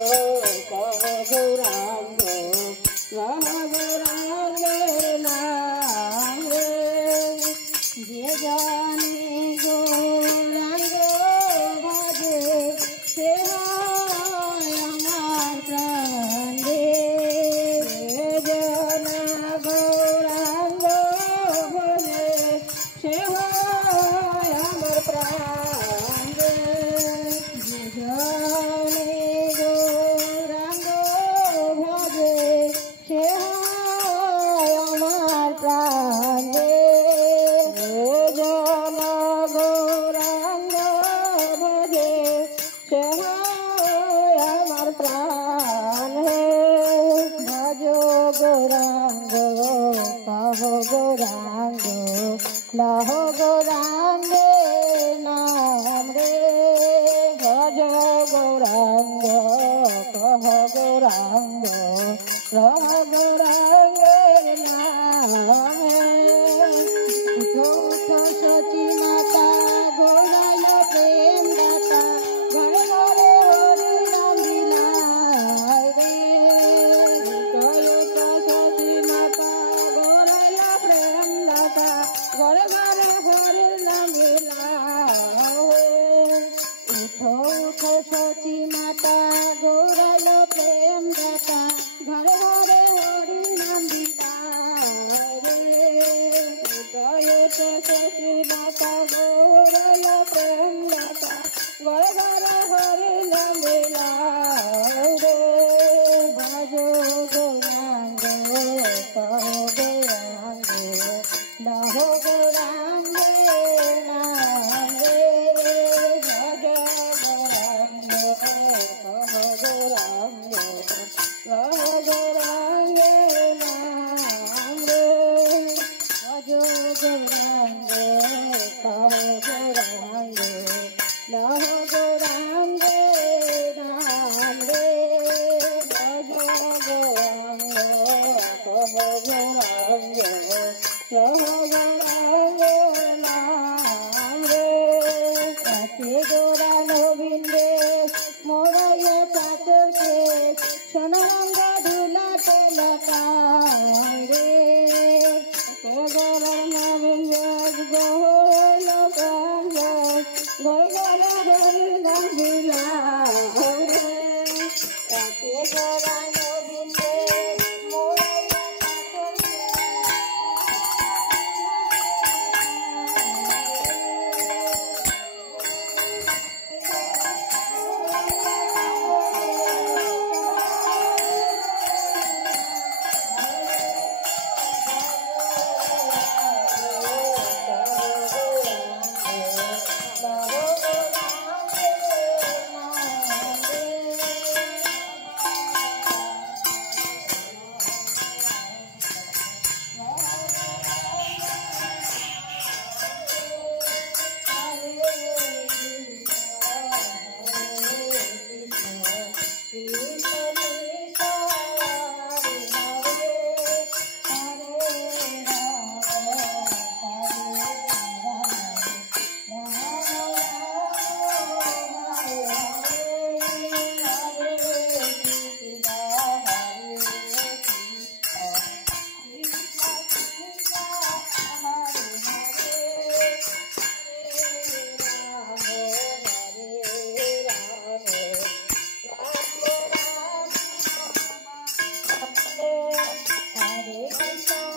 गौरांग गौरांग नाम जे जाने गौरांग भजे से আমার প্রাণ जना गौरांग भजे से আমার প্রাণ जाने गौरांग भजे से আমার প্রাণ जना गौरांग भजे से আমার প্রাণ भजो गौरांग कहो गौरांग लहो गौरांग नाम रे भजो गौरांग कहो गौरांग लहो गौरांग नाम उठो उठो सची माता गौराय प्रेम दाता घर घरे हरि नाम बिलाय रे उठो उठो सची माता गौराय प्रेम दाता घर घरे हरि नाम बिलाय उठो उठो सची माता गौराय प्रेम दाता घर घरे हरि नाम बिलाय रे उठो उठो सची माता गौराय प्रेम दाता घर घरे हरि नाम बिलाय रे भजो गौरांग कहो गौरांग लहो गौरांग नाम रे भजो गौरांग कहो गौरांग लहो गौरांग नाम रे भजो गौरांग कहो गौरांग लहो गौरांग नाम रे भजो गौरांग कहो गौरांग लहो गौरांग नाम रे काटे गोरा गोविंदे मोरय चाकर के सोनांग धुला लकाय रे गोरा गोविंद गोल गंग गोल गोल दिला रे काटे गोरा गोविंदे मोरय चाकर के Hare Krishna